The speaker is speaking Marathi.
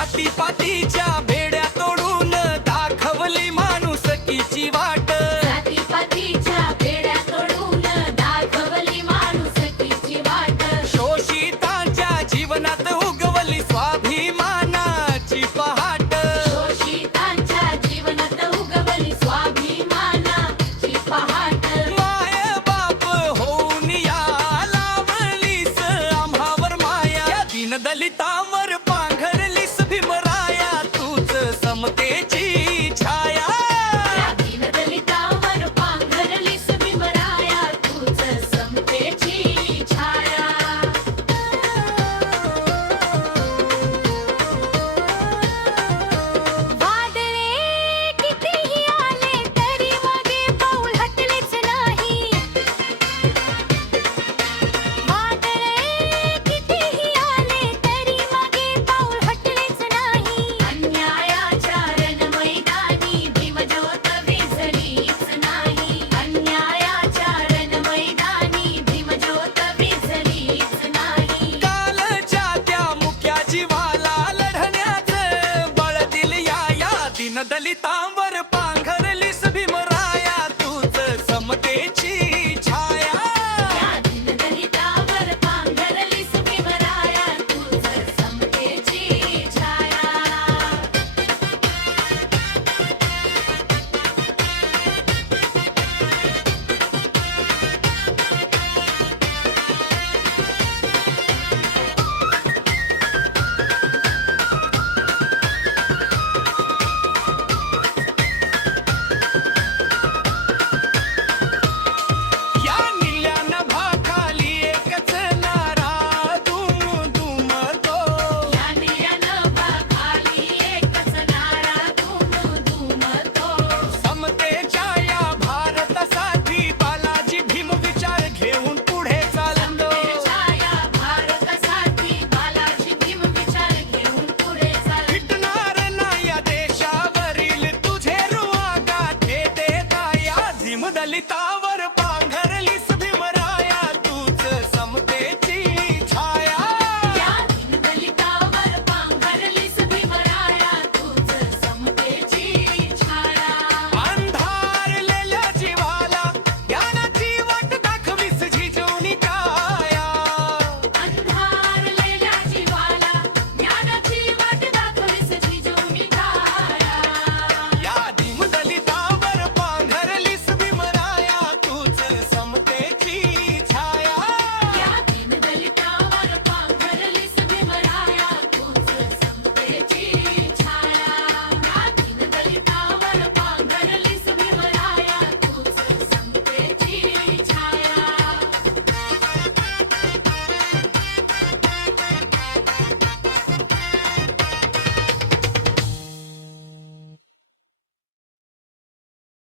जातीपातीच्या बेड्या तोडून दाखवली माणुसकीची वाट. जातीपातीच्या बेड्या तोडून दाखवली माणुसकीची वाट. शोषितांच्या जीवनात उगवली स्वाभिमानाची पहाट. शोषितांच्या जीवनात उगवली स्वाभिमानाची पहाट. माय बाप होऊन या लावलीस आम्हावर माया. या दीनदलितांवर पांघरलीस भीमराया तूच समतेची छाया. या दीनदलितांवर पांघरलीस भीमराया तूच समतेची छाया. वादळे कितीही आले तरी मागे पाऊल हटलेच नाही. वादळे कितीही आले तरी मागे पाऊल हटलेच नाही. अन्यायाच्या रणमैदानी भीमज्योत विझलीच नाही. अन्यायाच्या रणमैदानी भीमज्योत विझलीच नाही. कालच्या त्या मुक्या जीवाला लढण्याचं बळ दिल या दीनदलितांवर